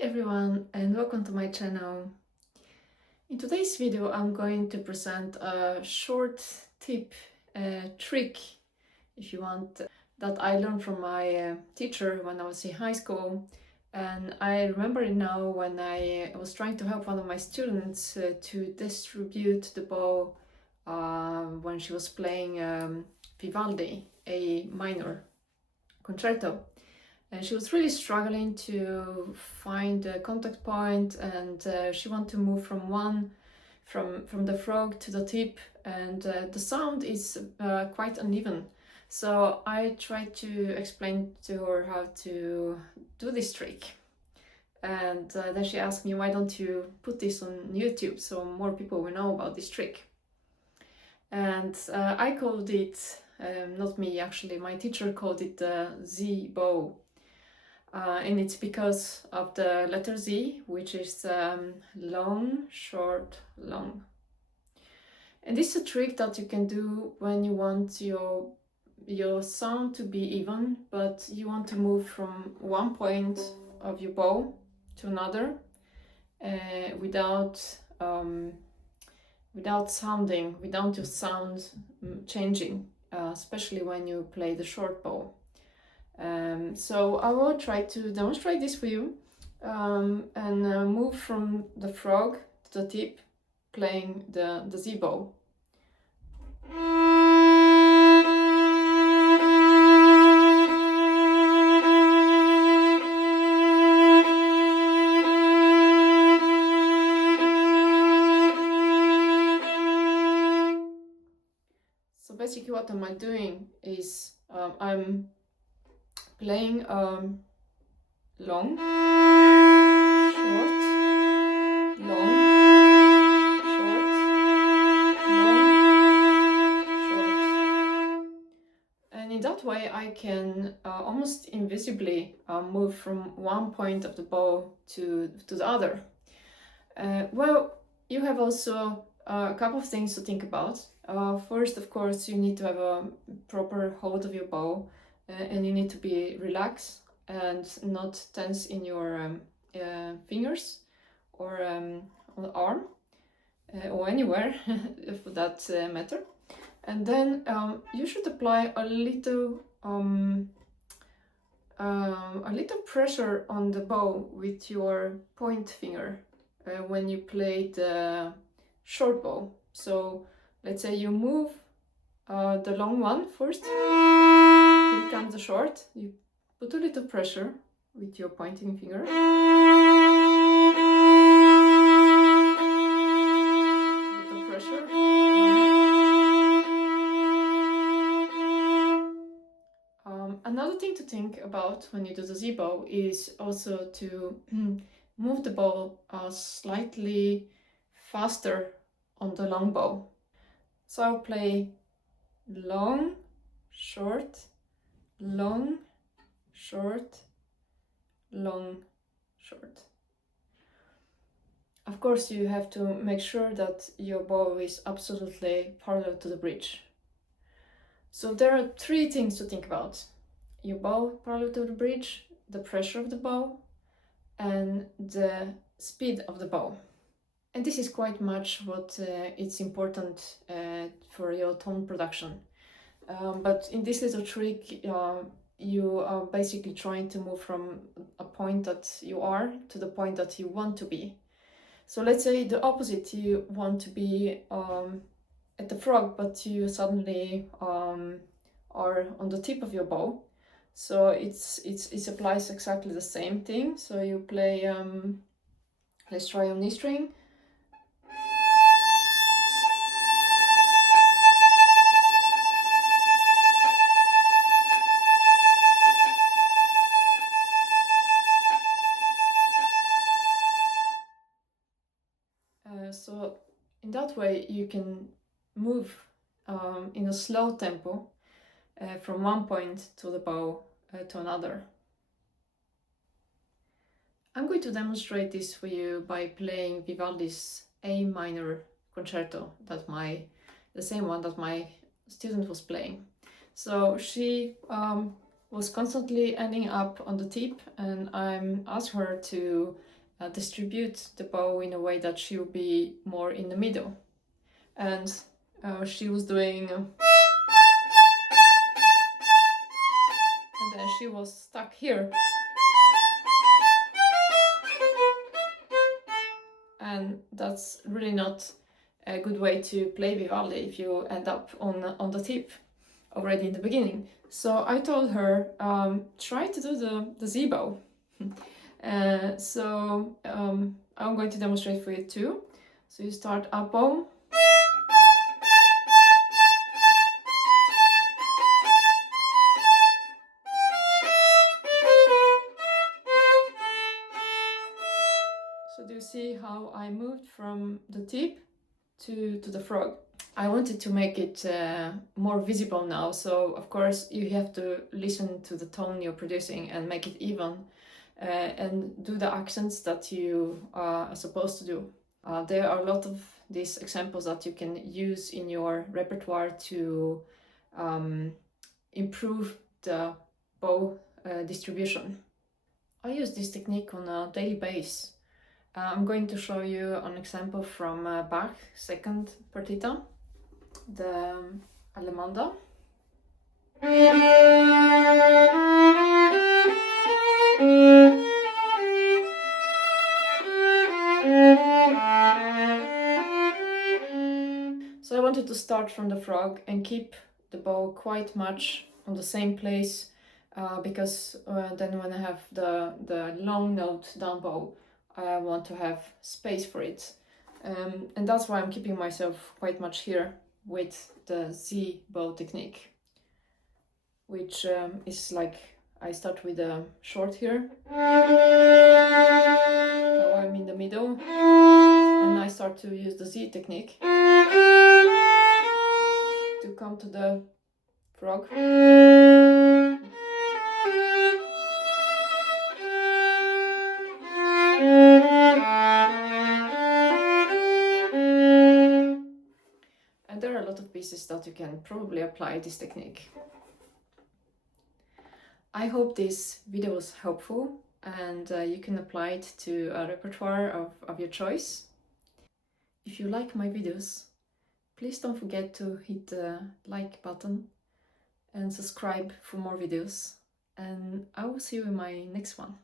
everyone and welcome to my channel. In today's video I'm going to present a short tip, trick if you want, that I learned from my teacher when I was in high school, and I remember it now when I was trying to help one of my students to distribute the bow when she was playing Vivaldi, a minor concerto. And she was really struggling to find a contact point, and she wanted to move from the frog to the tip, and the sound is quite uneven. So I tried to explain to her how to do this trick. And then she asked me, why don't you put this on YouTube so more people will know about this trick? And I called it, not me actually, my teacher called it the Z bow. And it's because of the letter Z, which is long, short, long. And this is a trick that you can do when you want your sound to be even, but you want to move from one point of your bow to another without your sound changing, especially when you play the short bow. So I will try to demonstrate this for you and move from the frog to the tip, playing the Z bow. So basically what am I doing is I'm playing long, short, long, short, long, short. And in that way I can almost invisibly move from one point of the bow to the other. Well, you have also a couple of things to think about. First, of course, you need to have a proper hold of your bow. And you need to be relaxed and not tense in your fingers or on the arm or anywhere for that matter. And then you should apply a little pressure on the bow with your point finger when you play the short bow. So let's say you move the long one first. Here comes the short. You put a little pressure with your pointing finger. Little pressure. Another thing to think about when you do the Z bow is also to move the bow slightly faster on the long bow. So I'll play long, short, long, short, long, short. Of course, you have to make sure that your bow is absolutely parallel to the bridge. So there are three things to think about: your bow parallel to the bridge, the pressure of the bow, and the speed of the bow. And this is quite much what it's important for your tone production. But in this little trick, you are basically trying to move from a point that you are to the point that you want to be. So let's say the opposite, you want to be at the frog, but you suddenly are on the tip of your bow. So it applies exactly the same thing. So you play, let's try on E string. So in that way you can move in a slow tempo from one point to the bow to another. I'm going to demonstrate this for you by playing Vivaldi's A minor concerto, the same one that my student was playing. So she was constantly ending up on the tip, and I asked her to distribute the bow in a way that she would be more in the middle. And she was doing... and then she was stuck here. And that's really not a good way to play Vivaldi if you end up on the tip already in the beginning. So I told her, try to do the Z bow. I'm going to demonstrate for you too. So you start up bow. So do you see how I moved from the tip to the frog? I wanted to make it more visible now, so of course you have to listen to the tone you're producing and make it even, and do the accents that you are supposed to do. There are a lot of these examples that you can use in your repertoire to improve the bow distribution. I use this technique on a daily basis. I'm going to show you an example from Bach second partita, the Allemanda. So I wanted to start from the frog and keep the bow quite much on the same place, because then when I have the long note down bow, I want to have space for it. And that's why I'm keeping myself quite much here with the Z bow technique, which is like, I start with a short here, now I'm in the middle, and I start to use the Z technique to come to the frog. And there are a lot of pieces that you can probably apply this technique. I hope this video was helpful, and you can apply it to a repertoire of your choice. If you like my videos, please don't forget to hit the like button and subscribe for more videos, and I will see you in my next one.